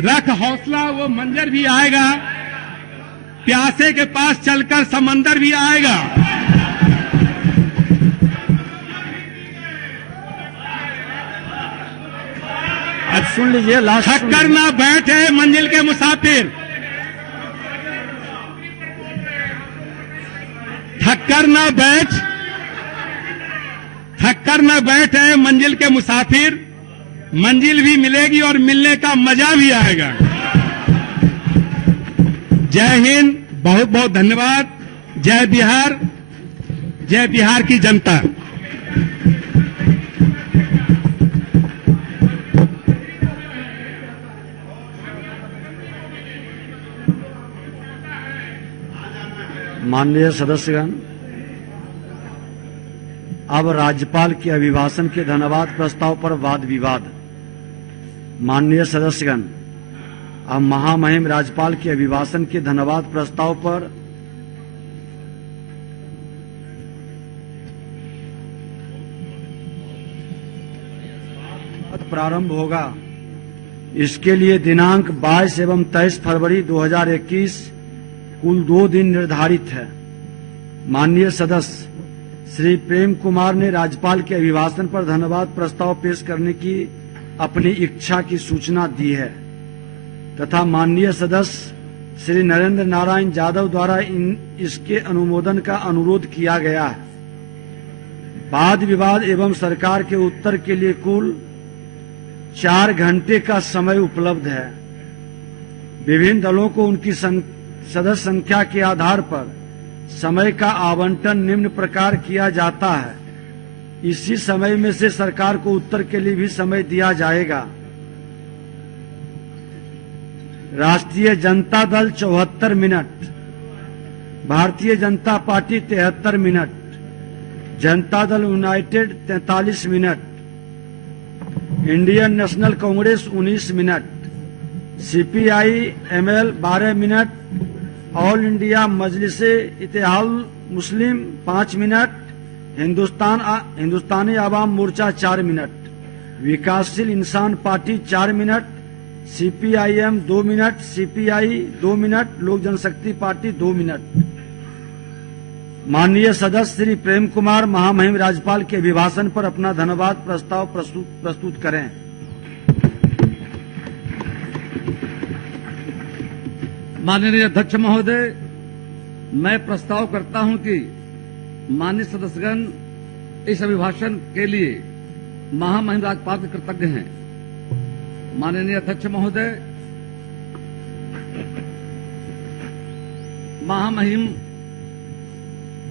रख हौसला वो मंजर भी आएगा, प्यासे के पास चलकर समंदर भी आएगा। अब सुन लीजिए, लास्ट थककर ना बैठे मंजिल के मुसाफिर, थककर ना बैठे मंजिल के मुसाफिर, मंजिल भी मिलेगी और मिलने का मजा भी आएगा। जय हिंद, बहुत बहुत धन्यवाद। जय बिहार, जय बिहार की जनता। माननीय सदस्यगण, अब राज्यपाल के अभिभाषण के धन्यवाद प्रस्ताव पर वाद विवाद। माननीय सदस्यगण, अब महामहिम राज्यपाल के अभिभाषण के धन्यवाद प्रस्ताव पर प्रारंभ होगा। इसके लिए दिनांक 22 एवं 23 फरवरी 2021 कुल 2 दिन निर्धारित है। माननीय सदस्य श्री प्रेम कुमार ने राज्यपाल के अभिभाषण पर धन्यवाद प्रस्ताव पेश करने की अपनी इच्छा की सूचना दी है तथा माननीय सदस्य श्री नरेंद्र नारायण यादव द्वारा इसके अनुमोदन का अनुरोध किया गया है। वाद विवाद एवं सरकार के उत्तर के लिए कुल 4 घंटे का समय उपलब्ध है। विभिन्न दलों को उनकी सदस्य संख्या के आधार पर समय का आवंटन निम्न प्रकार किया जाता है। इसी समय में से सरकार को उत्तर के लिए भी समय दिया जाएगा। राष्ट्रीय Janata Dal 74 minute, Bharatiya Janata party 73 minute, Janata Dal United 43 minute, Indian National Congress 19 minute, CPI ML 12 minute, All India Majlise Ittehad Muslim 5 minute, Hindustani Awam Morcha 4 minute, Vikassheel Insaan party 4 minute, CPIM 2 minute, CPI 2 minute, Lok Janshakti party 2 minute. माननीय सदस्य श्री प्रेम कुमार महामहिम राज्यपाल के अभिभाषण पर अपना धन्यवाद प्रस्ताव प्रस्तुत करें। माननीय अध्यक्ष महोदय, मैं प्रस्ताव करता हूं कि माननीय सदस्यगण इस अभिभाषण के लिए महामहिम राज्यपाल के कृतज्ञ हैं। माननीय अध्यक्ष महोदय, महामहिम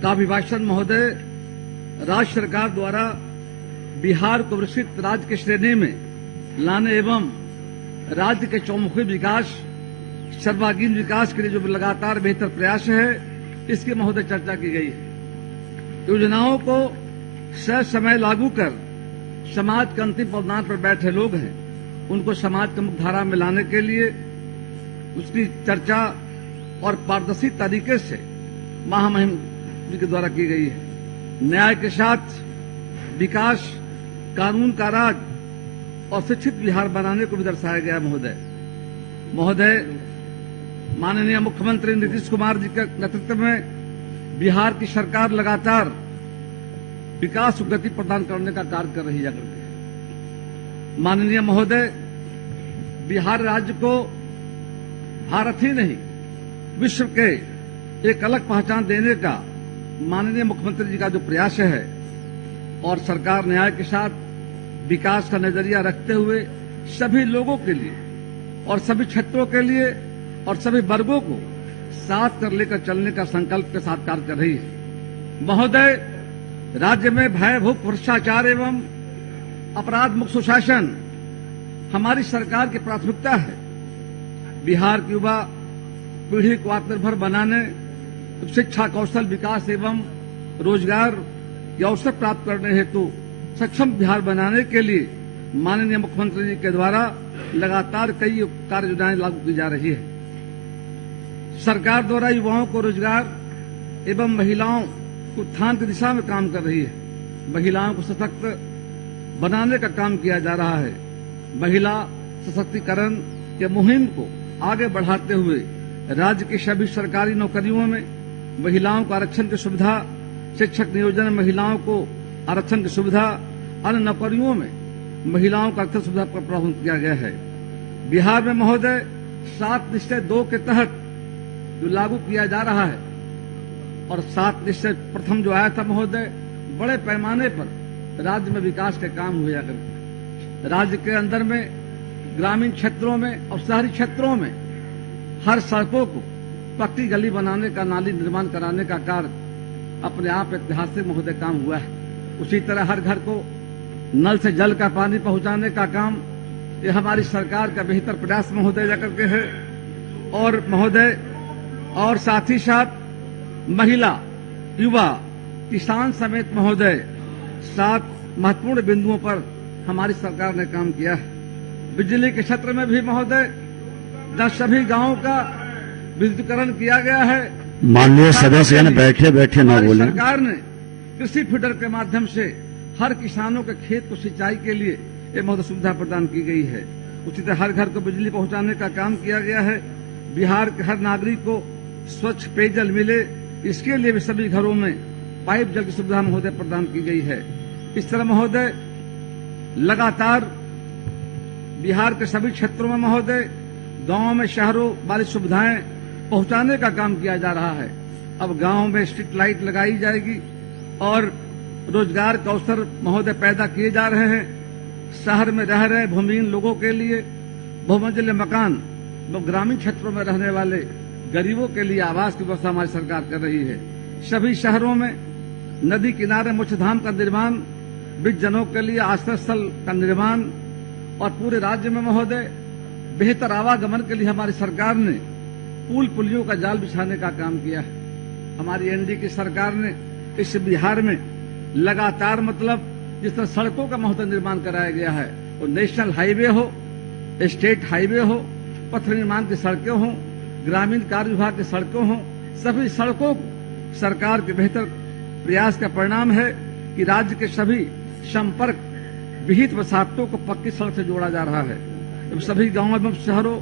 का अभिभाषण महोदय राज्य सरकार द्वारा बिहार को विकसित राज्य की श्रेणी में लाने एवं राज्य के चौमुखी विकास, सर्वांगीण विकास के लिए जो लगातार बेहतर प्रयास है, इसकी महोदय चर्चा की गई है। योजनाओं को समय लागू कर समाज के अंतिम पदनार पर बैठे लोग हैं, उनको समाज की मुख्यधारा में लाने के लिए उसकी चर्चा और पारदर्शी तरीके से महामहिम जी के द्वारा की गई है। न्याय के साथ विकास, कानून का राज और शिक्षित बिहार बनाने को भी दर्शाया गया। महोदय, माननीय मुख्यमंत्री नीतीश कुमार जी के नेतृत्व में बिहार की सरकार लगातार विकास को गति प्रदान करने का कार्य कर रही है। माननीय महोदय, बिहार राज्य को भारत ही नहीं विश्व के एक अलग पहचान देने का माननीय मुख्यमंत्री जी का जो प्रयास है और सरकार न्याय के साथ विकास का नजरिया रखते हुए सभी लोगों के लिए और सभी क्षेत्रों के लिए और सभी वर्गों को साथ कर लेकर चलने का संकल्प के साथ कार्य कर रही है। महोदय, राज्य में भयभूत भ्रष्टाचार एवं अपराध मुक्त सुशासन हमारी सरकार की प्राथमिकता है। बिहार की युवा पीढ़ी को आत्मनिर्भर बनाने, शिक्षा, कौशल विकास एवं रोजगार के अवसर प्राप्त करने हेतु सक्षम बिहार बनाने के लिए माननीय मुख्यमंत्री जी के द्वारा लगातार कई कार्य योजनाएं लागू की जा रही है। सरकार द्वारा युवाओं को रोजगार एवं महिलाओं को उत्थान की दिशा में काम कर रही है। महिलाओं को सशक्त बनाने का काम किया जा रहा है। महिला सशक्तिकरण के मुहिम को आगे बढ़ाते हुए राज्य की सभी सरकारी नौकरियों में महिलाओं को आरक्षण की सुविधा, शिक्षक नियोजन में महिलाओं को आरक्षण की सुविधा, अन्य नौकरियों में महिलाओं का आरक्षण सुविधा पर प्रावधान किया गया है। बिहार में महोदय 7 निश्चय 2 के तहत जो लागू किया जा रहा है और 7 निश्चय प्रथम जो आया था महोदय, बड़े पैमाने पर राज्य में विकास के काम हुआ करते। राज्य के अंदर में ग्रामीण क्षेत्रों में और शहरी क्षेत्रों में हर सड़कों को पक्की गली बनाने का, नाली निर्माण कराने का कार्य अपने आप ऐतिहासिक महोदय काम हुआ है। उसी तरह हर घर को नल से जल का पानी पहुंचाने का काम ये हमारी सरकार का बेहतर प्रयास महोदय जाकर के है। और महोदय और साथ ही साथ महिला, युवा, किसान समेत महोदय 7 महत्वपूर्ण बिंदुओं पर हमारी सरकार ने काम किया है। बिजली के क्षेत्र में भी महोदय 10 सभी गांवों का विद्युतीकरण किया गया है। माननीय सदस्य ने बैठे बैठे न बोले। सरकार ने कृषि फीडर के माध्यम से हर किसानों के खेत को सिंचाई के लिए ये महोदय सुविधा प्रदान की गई है। उसी तरह हर घर को बिजली पहुंचाने का काम किया गया है। बिहार के हर नागरिक को स्वच्छ पेयजल मिले, इसके लिए भी सभी घरों में पाइप जल की सुविधा महोदय प्रदान की गई है। इस तरह महोदय लगातार बिहार के सभी क्षेत्रों में महोदय गांवों में, शहरों वाली सुविधाएं पहुंचाने का काम किया जा रहा है। अब गांव में स्ट्रीट लाइट लगाई जाएगी और रोजगार के अवसर महोदय पैदा किए जा रहे हैं। शहर में रह रहे भूमिहीन लोगों के लिए बहुमंजिले मकान, ग्रामीण क्षेत्रों में रहने वाले गरीबों के लिए आवास की व्यवस्था हमारी सरकार कर रही है। सभी शहरों में नदी किनारे मोक्षधाम का निर्माण, वृद्धजनों के लिए आश्रय स्थल का निर्माण और पूरे राज्य में महोदय बेहतर आवागमन के लिए हमारी सरकार ने पुल पुलियों का जाल बिछाने का काम किया है। हमारी एनडीए की सरकार ने इस बिहार में लगातार मतलब जिस तरह सड़कों का महोदय निर्माण कराया गया है, वो नेशनल हाईवे हो, स्टेट हाईवे हो, पथ निर्माण की सड़कें हों, ग्रामीण कार्य विभाग की सड़कें हों, सभी सड़कों को सरकार के बेहतर प्रयास का परिणाम है कि राज्य के सभी संपर्क विहित बसाहतों को पक्की सड़क से जोड़ा जा रहा है। सभी गांवों एवं शहरों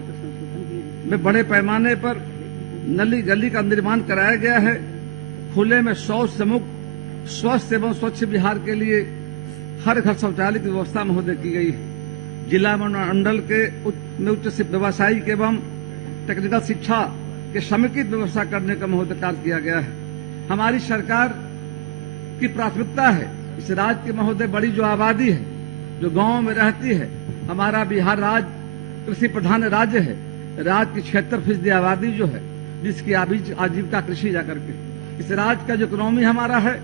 में बड़े पैमाने पर नली गली का निर्माण कराया गया है। खुले में शौच से मुक्त स्वस्थ एवं स्वच्छ बिहार के लिए हर घर शौचालय की व्यवस्था महोदय की गई है। जिला मंडल के उच्च व्यवसायिक एवं टेक्निकल शिक्षा के समेकित व्यवस्था करने का महोदय कार्य किया गया है। हमारी सरकार की प्राथमिकता है इस राज्य की महोदय बड़ी जो आबादी है, जो गांव में रहती है, हमारा बिहार राज्य कृषि प्रधान राज्य है। राज्य की 76% आबादी जो है, जिसकी आजीविका कृषि जाकर के, इस राज्य का जो इकोनॉमी हमारा है,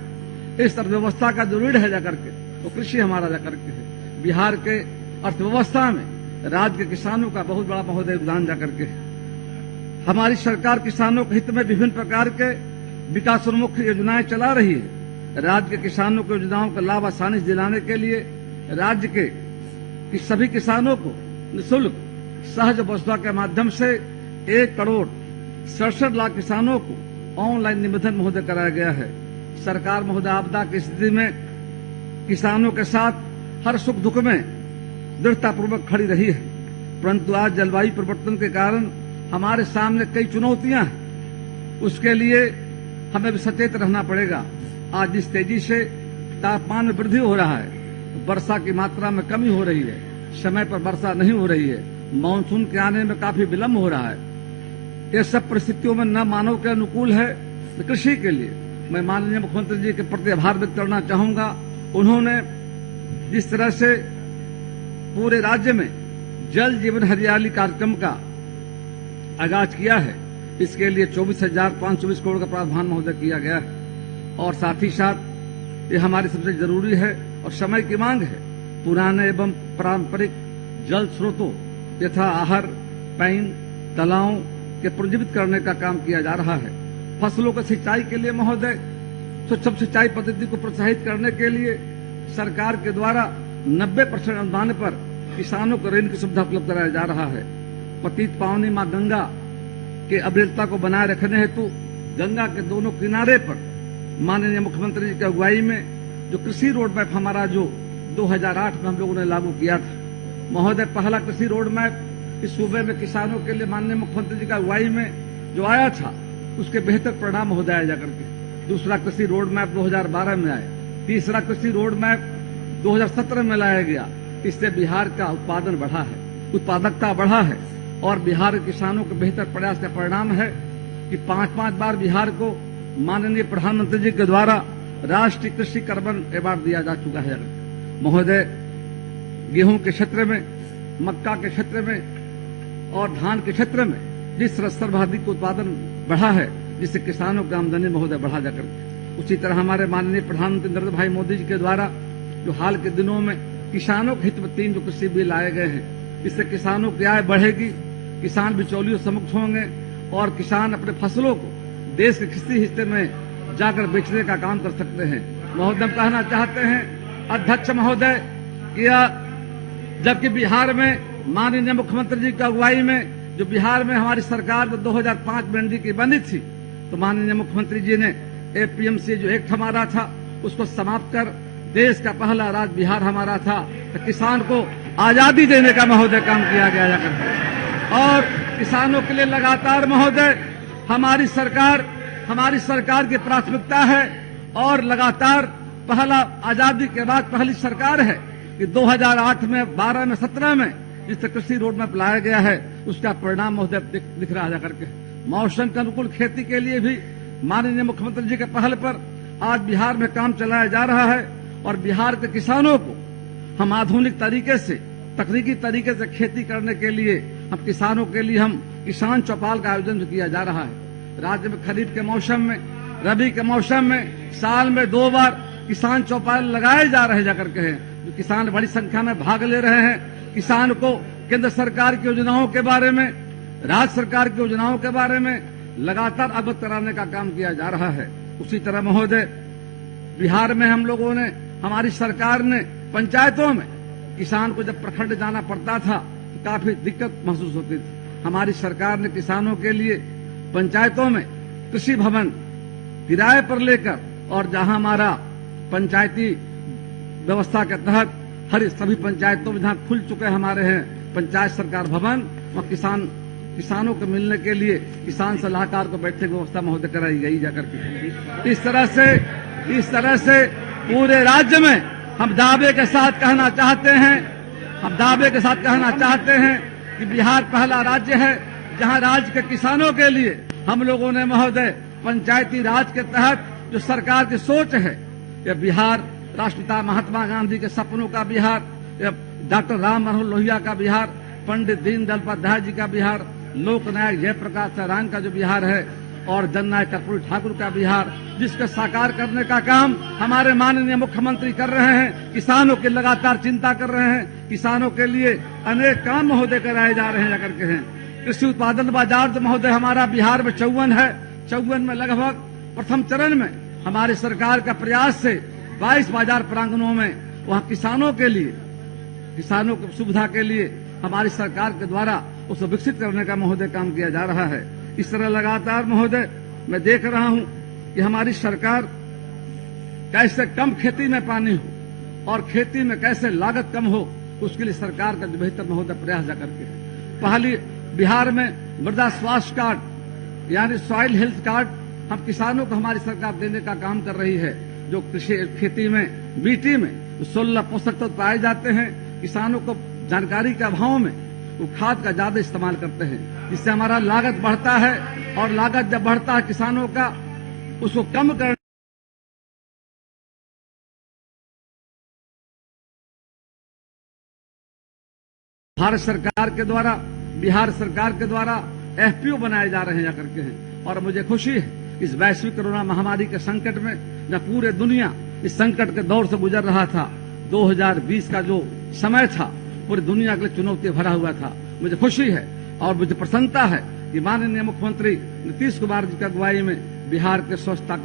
इस अर्थव्यवस्था का जो रीढ़ है जाकर के, वो कृषि हमारा जाकर के है। बिहार के अर्थव्यवस्था में राज्य के किसानों का बहुत बड़ा महोदय योगदान जाकर के है। हमारी सरकार किसानों के हित में विभिन्न प्रकार के विकासोन्मुख योजनाएं चला रही है। राज्य के किसानों को योजनाओं का लाभ आसानी से दिलाने के लिए राज्य के सभी किसानों को निःशुल्क सहज वसुधा के माध्यम से 1,67,00,000 किसानों को ऑनलाइन निबंधन महोदय कराया गया है। सरकार महोदय आपदा की स्थिति में किसानों के साथ हर सुख दुख में दृढ़तापूर्वक खड़ी रही है, परंतु आज जलवायु परिवर्तन के कारण हमारे सामने कई चुनौतियां हैं। उसके लिए हमें भी सचेत रहना पड़ेगा। आज जिस तेजी से तापमान में वृद्धि हो रहा है, वर्षा की मात्रा में कमी हो रही है, समय पर वर्षा नहीं हो रही है, मानसून के आने में काफी विलंब हो रहा है। ये सब परिस्थितियों में न मानव के अनुकूल है न कृषि के लिए। मैं माननीय मुख्यमंत्री जी के प्रति आभार व्यक्त करना चाहूंगा। उन्होंने जिस तरह से पूरे राज्य में जल जीवन हरियाली कार्यक्रम का आगाज किया है, इसके लिए 24,524 करोड़ का प्रावधान महोदय किया गया है। और साथ ही साथ ये हमारी सबसे जरूरी है और समय की मांग है, पुराने एवं पारंपरिक जल स्रोतों यथा आहर, पैन, तालाबों के पुनर्जीवित करने का काम किया जा रहा है। फसलों की सिंचाई के लिए महोदय सूक्ष्म सिंचाई पद्धति को प्रोत्साहित करने के लिए सरकार के द्वारा 90% अनुदान पर किसानों को ऋण की सुविधा उपलब्ध कराया जा रहा है। पतित पावनी मां गंगा के अविरलता को बनाए रखने हेतु गंगा के दोनों किनारे पर माननीय मुख्यमंत्री जी की अगुवाई में जो कृषि रोड मैप हमारा जो 2008 में हम लोगों ने लागू किया था महोदय, पहला कृषि रोड मैप इस सूबे में किसानों के लिए माननीय मुख्यमंत्री जी का अगुवाई में जो आया था उसके बेहतर परिणाम महोदय आया जाकर के। दूसरा कृषि रोड मैप 2012 में आए, तीसरा कृषि रोड मैप 2017 में लाया गया। इससे बिहार का उत्पादन बढ़ा है, उत्पादकता बढ़ा है और बिहार के किसानों के बेहतर प्रयास का परिणाम है कि 5-5 बार बिहार को माननीय प्रधानमंत्री जी के द्वारा राष्ट्रीय कृषि कर्मण अवार्ड दिया जा चुका है। महोदय, गेहूं के क्षेत्र में, मक्का के क्षेत्र में और धान के क्षेत्र में जिस तरह सर्वाधिक उत्पादन बढ़ा है, जिससे किसानों की आमदनी महोदय बढ़ा जाकर, उसी तरह हमारे माननीय प्रधानमंत्री नरेंद्र भाई मोदी जी के द्वारा जो हाल के दिनों में किसानों के हित में 3 जो कृषि बिल लाए गए हैं, इससे किसानों की आय बढ़ेगी, किसान बिचौलियों से मुक्त होंगे और किसान अपने फसलों को देश के किसी हिस्से में जाकर बेचने का काम कर सकते हैं। महोदय, हम कहना चाहते हैं अध्यक्ष महोदय कि जबकि बिहार में माननीय मुख्यमंत्री जी की अगुवाई में जो बिहार में हमारी सरकार जो 2005 में एनडीए की बनी थी, तो माननीय मुख्यमंत्री जी ने एपीएमसी जो एक्ट हमारा था उसको समाप्त कर देश का पहला राज्य बिहार हमारा था, तो किसान को आजादी देने का महोदय काम किया गया जाकर। और किसानों के लिए लगातार महोदय हमारी सरकार की प्राथमिकता है और लगातार पहला आजादी के बाद पहली सरकार है कि 2008 में, 12 में, 17 में जिस कृषि रोड मैप लाया गया है उसका परिणाम महोदय दिख रहा है जाकर के। मौसम के अनुकूल खेती के लिए भी माननीय मुख्यमंत्री जी के पहल पर आज बिहार में काम चलाया जा रहा है और बिहार के किसानों को हम आधुनिक तरीके से, तकनीकी तरीके से खेती करने के लिए हम किसानों के लिए हम किसान चौपाल का आयोजन किया जा रहा है। राज्य में खरीफ के मौसम में, रबी के मौसम में साल में 2 बार किसान चौपाल लगाए जा रहे जाकर के हैं, जो किसान बड़ी संख्या में भाग ले रहे हैं। किसान को केंद्र सरकार की योजनाओं के बारे में, राज्य सरकार की योजनाओं के बारे में लगातार अवगत कराने का काम किया जा रहा है। उसी तरह महोदय, बिहार में हम लोगों ने, हमारी सरकार ने पंचायतों में किसान को जब प्रखंड जाना पड़ता था तो काफी दिक्कत महसूस होती थी। हमारी सरकार ने किसानों के लिए पंचायतों में कृषि भवन किराए पर लेकर और जहां हमारा पंचायती व्यवस्था के तहत हर सभी पंचायतों में जहां खुल चुके हमारे हैं पंचायत सरकार भवन, वहां किसानों को मिलने के लिए किसान सलाहकार को बैठने की व्यवस्था महोदय कराई गई जाकर के। इस तरह से पूरे राज्य में हम दावे के साथ कहना चाहते हैं कि बिहार पहला राज्य है जहां राज्य के किसानों के लिए हम लोगों ने महोदय पंचायती राज के तहत जो सरकार की सोच है, यह बिहार राष्ट्रपिता महात्मा गांधी के सपनों का बिहार, डॉक्टर राम मनोहर लोहिया का बिहार, पंडित दीनदयाल उपाध्याय जी का बिहार, लोकनायक जयप्रकाश नारायण का जो बिहार है और जननायक कर्पूरी ठाकुर का बिहार, जिसका साकार करने का काम हमारे माननीय मुख्यमंत्री कर रहे हैं। किसानों की लगातार चिंता कर रहे हैं, किसानों के लिए अनेक काम महोदय कराए जा रहे हैं जाकर के हैं। कृषि उत्पादन बाजार जो महोदय हमारा बिहार में 54 है, 54 में लगभग प्रथम चरण में हमारी सरकार का प्रयास से 22 बाजार प्रांगणों में वहाँ किसानों की सुविधा के लिए हमारी सरकार के द्वारा उसे विकसित करने का महोदय काम किया जा रहा है। इस तरह लगातार महोदय मैं देख रहा हूं कि हमारी सरकार कैसे कम खेती में पानी हो और खेती में कैसे लागत कम हो, उसके लिए सरकार का बेहतर महोदय प्रयास जा करके पहली बिहार में मृदा स्वास्थ्य कार्ड यानी सॉइल हेल्थ कार्ड हम किसानों को हमारी सरकार देने का काम कर रही है। जो कृषि खेती में मिट्टी में 16 पोषक तत्व पाए जाते हैं, किसानों को जानकारी के अभाव में वो खाद का ज्यादा इस्तेमाल करते हैं, इससे हमारा लागत बढ़ता है और लागत जब बढ़ता है किसानों का उसको कम करने भारत सरकार के द्वारा, बिहार सरकार के द्वारा एफपीओ बनाए जा रहे हैं जाकर के हैं। और मुझे खुशी है इस वैश्विक कोरोना महामारी के संकट में जब पूरे दुनिया इस संकट के दौर से गुजर रहा था, 2020 का जो समय था पूरी दुनिया के लिए चुनौती भरा हुआ था। मुझे खुशी है और मुझे प्रसन्नता है कि माननीय मुख्यमंत्री नीतीश कुमार जी की अगुवाई में बिहार के स्वास्थ्य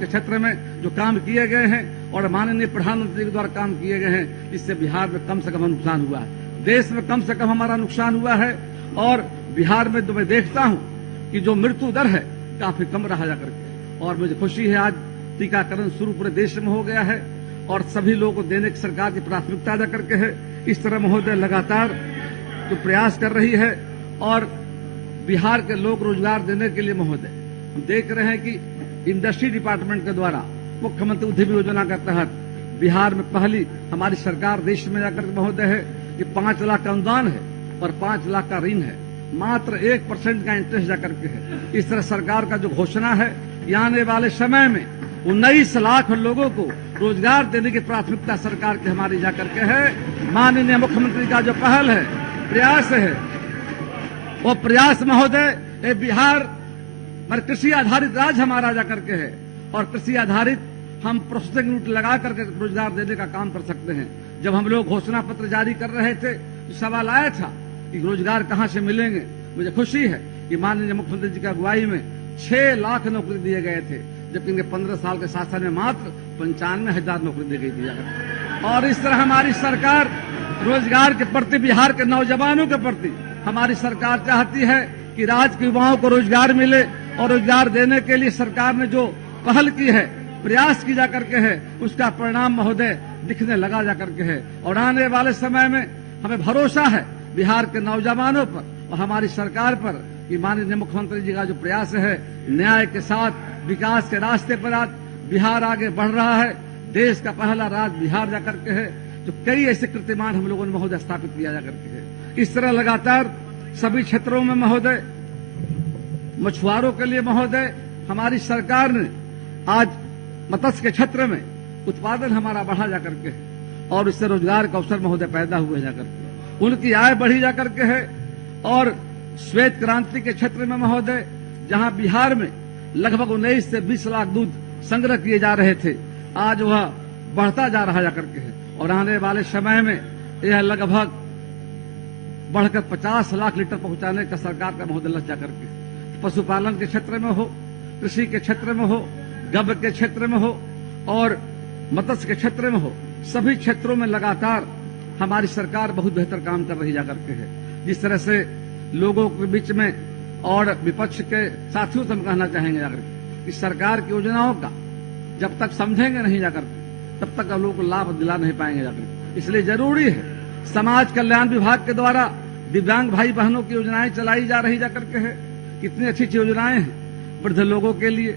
के क्षेत्र में जो काम किए गए हैं और माननीय प्रधानमंत्री के द्वारा काम किए गए हैं, इससे बिहार में कम से कम नुकसान हुआ है, देश में कम से कम हमारा नुकसान हुआ है। और बिहार में तो मैं देखता हूं कि जो मृत्यु दर है काफी कम रहा जाकर के, और मुझे खुशी है आज टीकाकरण शुरू पूरे देश में हो गया है और सभी लोगों को देने की सरकार की प्राथमिकता जा करके है। इस तरह महोदय लगातार जो प्रयास कर रही है और बिहार के लोग रोजगार देने के लिए महोदय हम देख रहे हैं कि इंडस्ट्री डिपार्टमेंट के द्वारा मुख्यमंत्री उद्यमी योजना के तहत बिहार में पहली हमारी सरकार देश में जाकर महोदय है कि 5 लाख का अनुदान है और 5 लाख का ऋण है, मात्र 1% का इंटरेस्ट जाकर के है। इस तरह सरकार का जो घोषणा है कि आने वाले समय में 19 लाख लोगों को रोजगार देने की प्राथमिकता सरकार की हमारी जाकर के है। माननीय मुख्यमंत्री का जो पहल है, प्रयास है, वो प्रयास महोदय ये बिहार पर कृषि आधारित राज्य हमारा जाकर के है और कृषि आधारित हम प्रोसेसिंग यूनिट लगा करके रोजगार देने का काम कर सकते हैं। जब हम लोग घोषणा पत्र जारी कर रहे थे तो सवाल आया था कि रोजगार कहां से मिलेंगे। मुझे खुशी है कि माननीय मुख्यमंत्री जी की अगुवाई में 6 लाख नौकरी दिए गए थे, जबकि इनके 15 साल के शासन में मात्र 95,000 नौकरी दी गई थी। और इस तरह हमारी सरकार रोजगार के प्रति, बिहार के नौजवानों के प्रति हमारी सरकार चाहती है कि राज्य के युवाओं को रोजगार मिले और रोजगार देने के लिए सरकार ने जो पहल की है, प्रयास की जाकर के है, उसका परिणाम महोदय दिखने लगा जाकर के है। और आने वाले समय में हमें भरोसा है बिहार के नौजवानों पर और हमारी सरकार पर कि माननीय मुख्यमंत्री जी का जो प्रयास है, न्याय के साथ विकास के रास्ते पर आज बिहार आगे बढ़ रहा है। देश का पहला राज्य बिहार जाकर के है, जो कई ऐसे कीर्तिमान हम लोगों ने महोदय स्थापित किया जाकर के है। इस तरह लगातार सभी क्षेत्रों में महोदय, मछुआरों के लिए महोदय हमारी सरकार ने आज मत्स्य के क्षेत्र में उत्पादन हमारा बढ़ा जाकर के है और इससे रोजगार का अवसर महोदय पैदा हुए जाकर के, उनकी आय बढ़ी जाकर के है। और श्वेत क्रांति के क्षेत्र में महोदय, जहां बिहार में लगभग 19 से 20 लाख दूध संग्रह किए जा रहे थे, आज वह बढ़ता जा रहा जाकर के है और आने वाले समय में यह लगभग बढ़कर 50 लाख लीटर पहुंचाने का सरकार का महोदय लक्ष्य जाकर के, पशुपालन के क्षेत्र में हो, कृषि के क्षेत्र में हो, गब के क्षेत्र में हो और मत्स्य के क्षेत्र में हो, सभी क्षेत्रों में लगातार हमारी सरकार बहुत बेहतर काम कर रही जाकर के है। जिस तरह से लोगों के बीच में और विपक्ष के साथियों से हम कहना चाहेंगे जाकर के कि सरकार की योजनाओं का जब तक समझेंगे नहीं जाकर के, तब तक लोगों को लाभ दिला नहीं पाएंगे जाकर के। इसलिए जरूरी है समाज कल्याण विभाग के द्वारा दिव्यांग भाई बहनों की योजनाएं चलाई जा रही जाकर के है। कितनी अच्छी अच्छी योजनाएं हैं वृद्ध लोगों के लिए,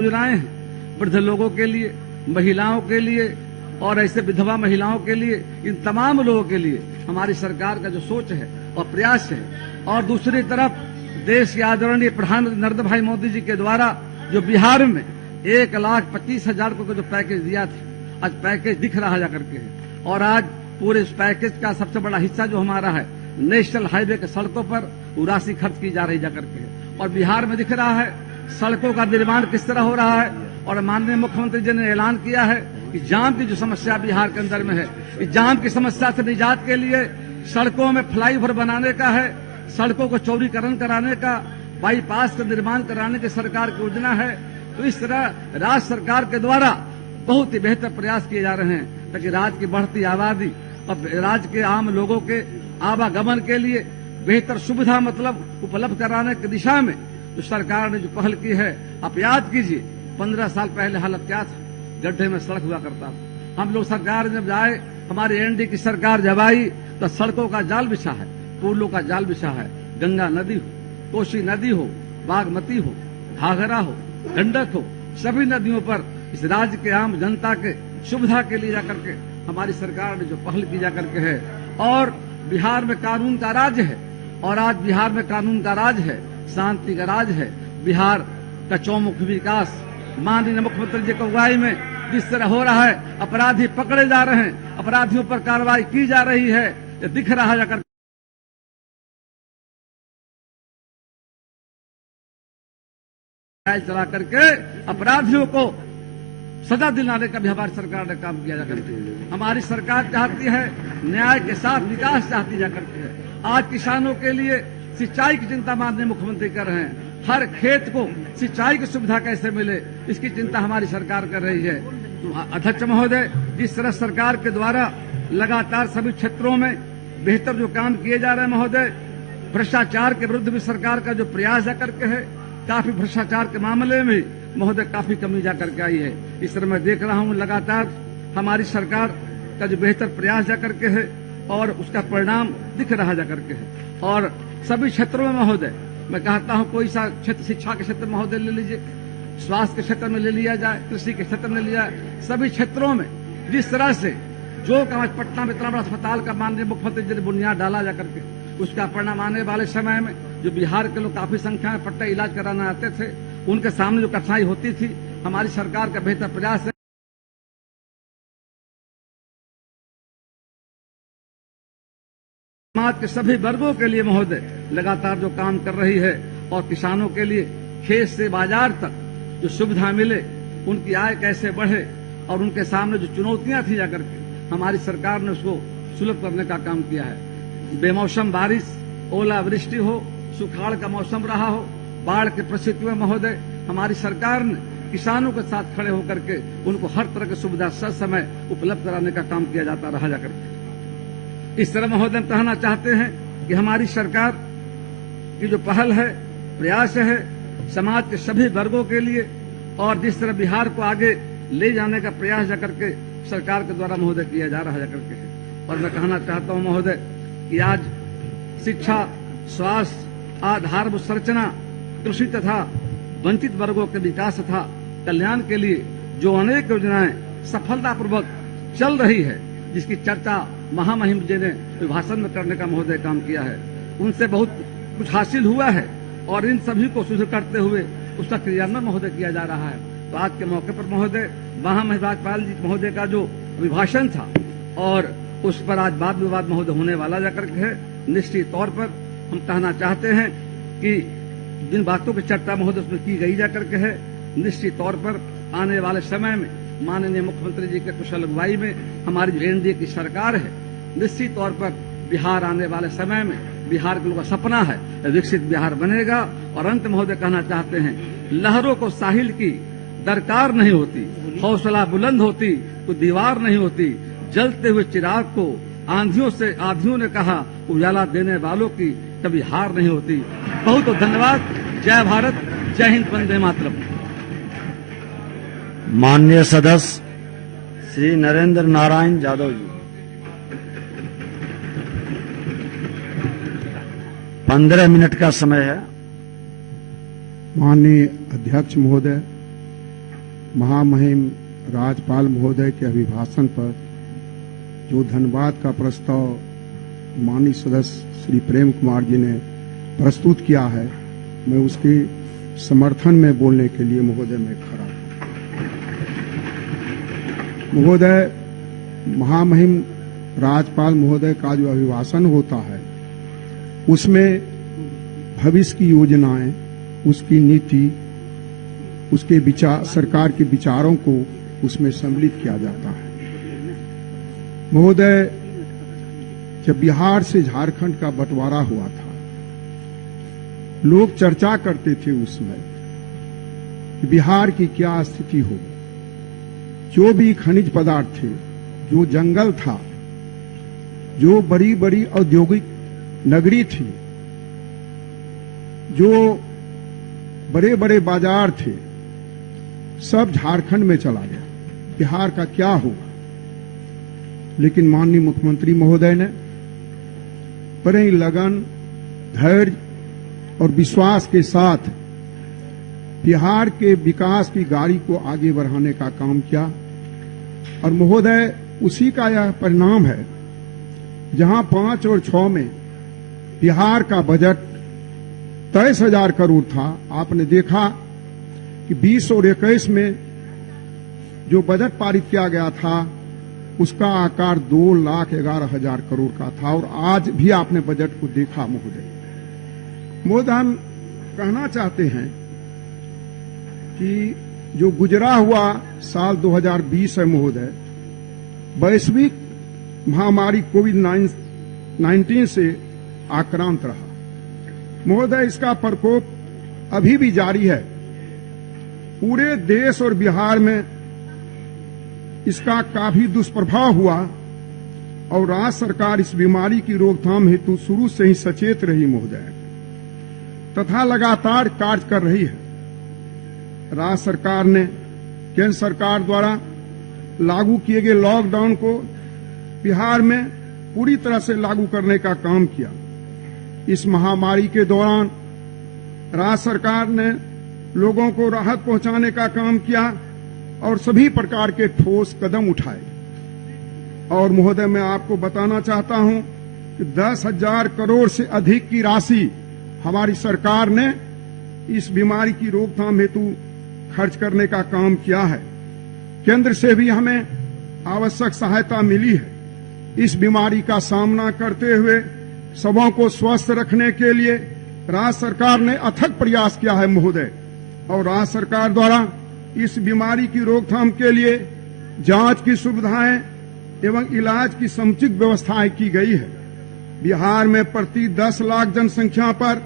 योजनाएं हैं वृद्ध लोगों के लिए, महिलाओं के लिए और ऐसे विधवा महिलाओं के लिए, इन तमाम लोगों के लिए हमारी सरकार का जो सोच है और प्रयास है। और दूसरी तरफ देश के आदरणीय प्रधानमंत्री नरेंद्र भाई मोदी जी के द्वारा जो बिहार में 1,25,000 को जो पैकेज दिया था, आज पैकेज दिख रहा जाकर के है। और आज पूरे इस पैकेज का सबसे बड़ा हिस्सा जो हमारा है, नेशनल हाईवे के सड़कों पर वो राशि खर्च की जा रही जाकर के है। और बिहार में दिख रहा है सड़कों का निर्माण किस तरह हो रहा है। और माननीय मुख्यमंत्री जी ने ऐलान किया है कि जाम की जो समस्या बिहार के अंदर में है, इस जाम की समस्या से निजात के लिए सड़कों में फ्लाईओवर बनाने का है, सड़कों को चौड़ीकरण कराने का, बाईपास का निर्माण कराने की सरकार की योजना है। तो इस तरह राज्य सरकार के द्वारा बहुत ही बेहतर प्रयास किए जा रहे हैं ताकि राज्य की बढ़ती आबादी और राज्य के आम लोगों के आवागमन के लिए बेहतर सुविधा मतलब उपलब्ध कराने की दिशा में जो सरकार ने जो पहल की है। आप याद कीजिए 15 साल पहले हालत क्या था, गड्ढे में सड़क हुआ करता था। हम लोग सरकार जब आए, हमारी एनडी की सरकार जब आई तो सड़कों का जाल बिछा है, पुलों का जाल बिछा है। गंगा नदी हो, कोसी नदी हो, बागमती हो, घाघरा हो, गंडक हो, सभी नदियों पर इस राज्य के आम जनता के सुविधा के लिए जाकर के हमारी सरकार ने जो पहल की जाकर के है। और बिहार में कानून का राज है और आज बिहार में कानून का राज है, शांति का राज है। बिहार का चौमुखी विकास माननीय मुख्यमंत्री जी की अगुवाई में जिस तरह हो रहा है, अपराधी पकड़े जा रहे हैं, अपराधियों पर कार्रवाई की जा रही है, ये दिख रहा है जाकर चला करके अपराधियों को सजा दिलाने का भी हमारी सरकार ने काम किया जाकर के। हमारी सरकार चाहती है न्याय के साथ विकास चाहती जाकर के है। आज किसानों के लिए सिंचाई की चिंता माननीय मुख्यमंत्री कर रहे हैं। हर खेत को सिंचाई की सुविधा कैसे मिले, इसकी चिंता हमारी सरकार कर रही है। तो अध्यक्ष महोदय, जिस तरह सरकार के द्वारा लगातार सभी क्षेत्रों में बेहतर जो काम किए जा रहे हैं महोदय, भ्रष्टाचार के विरुद्ध भी सरकार का जो प्रयास जाकर के है, काफी भ्रष्टाचार के मामले में महोदय काफी कमी जा करके आई है। इस तरह मैं देख रहा हूं लगातार हमारी सरकार का जो बेहतर प्रयास जा करके है और उसका परिणाम दिख रहा जा करके है। और सभी क्षेत्रों में महोदय मैं कहता हूं, कोई सा क्षेत्र, शिक्षा के क्षेत्र में महोदय ले लीजिए, स्वास्थ्य के क्षेत्र में ले लिया जाए, कृषि के क्षेत्र में ले लिया जाए, सभी क्षेत्रों में जिस तरह से जो काम पटना में इतना बड़ा अस्पताल का माननीय मुख्यमंत्री जी ने बुनियाद डाला जा करके, उसका परिणाम आने वाले समय में जो बिहार के लोग काफी संख्या में पटना इलाज कराने आते थे, उनके सामने जो कठिनाई होती थी, हमारी सरकार का बेहतर प्रयास है। समाज के सभी वर्गों के लिए महोदय लगातार जो काम कर रही है और किसानों के लिए खेत से बाजार तक जो सुविधा मिले, उनकी आय कैसे बढ़े और उनके सामने जो चुनौतियां थी जाकर के हमारी सरकार ने उसको सुलभ करने का काम किया है। बेमौसम बारिश, ओलावृष्टि हो, सुखाड़ का मौसम रहा हो, बाढ़ की परिस्थिति में महोदय हमारी सरकार ने किसानों के साथ खड़े होकर के उनको हर तरह की सुविधा समय उपलब्ध कराने का काम किया जाता रहा जाकर के। इस तरह महोदय हम कहना चाहते हैं कि हमारी सरकार की जो पहल है, प्रयास है, समाज के सभी वर्गों के लिए और जिस तरह बिहार को आगे ले जाने का प्रयास जाकर के सरकार के द्वारा महोदय किया जा रहा जाकर के है। और मैं कहना चाहता हूं महोदय कि आज शिक्षा, स्वास्थ्य, आधारभूत संरचना, कृषि तथा वंचित वर्गों के विकास तथा कल्याण के लिए जो अनेक योजनाएं सफलतापूर्वक चल रही है, जिसकी चर्चा महामहिम जी ने विभाषण में करने का महोदय काम किया है, उनसे बहुत कुछ हासिल हुआ है और इन सभी को सुदृढ़ करते हुए उसका क्रियान्वयन महोदय किया जा रहा है। तो आज के मौके पर महोदय महामहिम राज्यपाल जी महोदय का जो अभिभाषण था और उस पर आज वाद विवाद महोदय होने वाला जाकर के है। निश्चित तौर पर हम कहना चाहते हैं कि जिन बातों की चर्चा महोदय उसमें की गई जाकर के है, निश्चित तौर पर आने वाले समय में माननीय मुख्यमंत्री जी के कुशल अगुवाई में हमारी जो एनडीए की सरकार है, निश्चित तौर पर बिहार आने वाले समय में बिहार के लोगों का सपना है विकसित बिहार बनेगा। और अंत महोदय कहना चाहते हैं, लहरों को साहिल की दरकार नहीं होती, हौसला बुलंद होती तो दीवार नहीं होती, जलते हुए चिराग को आंधियों ने कहा उजाला देने वालों की कभी हार नहीं होती। बहुत बहुत धन्यवाद। जय भारत, जय हिंद, वंदे मातरम। माननीय सदस्य श्री नरेंद्र नारायण यादव जी, 15 मिनट का समय है। माननीय अध्यक्ष महोदय, महामहिम राज्यपाल महोदय के अभिभाषण पर जो धन्यवाद का प्रस्ताव माननीय सदस्य श्री प्रेम कुमार जी ने प्रस्तुत किया है, मैं उसके समर्थन में बोलने के लिए महोदय मैं खड़ा हूं। महोदय, महामहिम राज्यपाल महोदय का जो अभिभाषण होता है उसमें भविष्य की योजनाएं, उसकी नीति, उसके विचार, सरकार के विचारों को उसमें सम्मिलित किया जाता है। महोदय, जब बिहार से झारखंड का बंटवारा हुआ था, लोग चर्चा करते थे उसमें कि बिहार की क्या स्थिति हो। जो भी खनिज पदार्थ थे, जो जंगल था, जो बड़ी बड़ी औद्योगिक नगरी थी, जो बड़े बड़े बाजार थे, सब झारखंड में चला गया। बिहार का क्या होगा? लेकिन माननीय मुख्यमंत्री महोदय ने बड़े लगन, धैर्य और विश्वास के साथ बिहार के विकास की गाड़ी को आगे बढ़ाने का काम किया। और महोदय, उसी का यह परिणाम है, जहां 5 और 6 में बिहार का बजट 23,000 करोड़ था, आपने देखा कि 20 और 21 में जो बजट पारित किया गया था उसका आकार 2,11,000 करोड़ का था। और आज भी आपने बजट को देखा महोदय। हम कहना चाहते हैं कि जो गुजरा हुआ साल 2020 है महोदय, वैश्विक महामारी कोविड-19 से आक्रांत रहा। महोदय, इसका प्रकोप अभी भी जारी है। पूरे देश और बिहार में इसका काफी दुष्प्रभाव हुआ और राज्य सरकार इस बीमारी की रोकथाम हेतु शुरू से ही सचेत रही महोदय। तथा लगातार कार्य कर रही है। राज्य सरकार ने केंद्र सरकार द्वारा लागू किए गए लॉकडाउन को बिहार में पूरी तरह से लागू करने का काम किया। इस महामारी के दौरान राज्य सरकार ने लोगों को राहत पहुंचाने का काम किया और सभी प्रकार के ठोस कदम उठाए। और महोदय, मैं आपको बताना चाहता हूं कि 10,000 करोड़ से अधिक की राशि हमारी सरकार ने इस बीमारी की रोकथाम हेतु खर्च करने का काम किया है। केंद्र से भी हमें आवश्यक सहायता मिली है। इस बीमारी का सामना करते हुए सबों को स्वस्थ रखने के लिए राज्य सरकार ने अथक प्रयास किया है महोदय। और राज्य सरकार द्वारा इस बीमारी की रोकथाम के लिए जांच की सुविधाएं एवं इलाज की समुचित व्यवस्थाएं की गई है। बिहार में प्रति 10 लाख जनसंख्या पर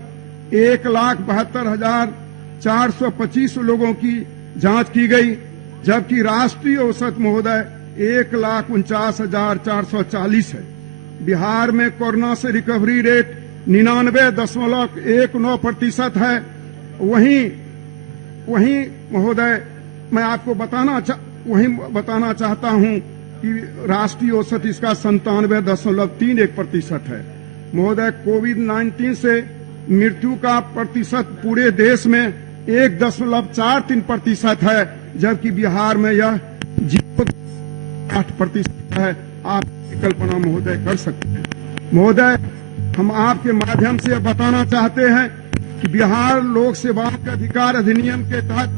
1,72,425 लोगों की जांच की गई, जबकि राष्ट्रीय औसत महोदय 1,49,440 है। बिहार में कोरोना से रिकवरी रेट 99.19% है। वहीं महोदय, मैं आपको बताना चाहता हूं कि राष्ट्रीय औसत इसका 97.31% है। महोदय, कोविड-19 से मृत्यु का प्रतिशत पूरे देश में 1.43% है, जबकि बिहार में यह 0.8% है। आप कल्पना महोदय कर सकते हैं। महोदय, हम आपके माध्यम से बताना चाहते हैं कि बिहार लोक सेवाओं के अधिकार अधिनियम के तहत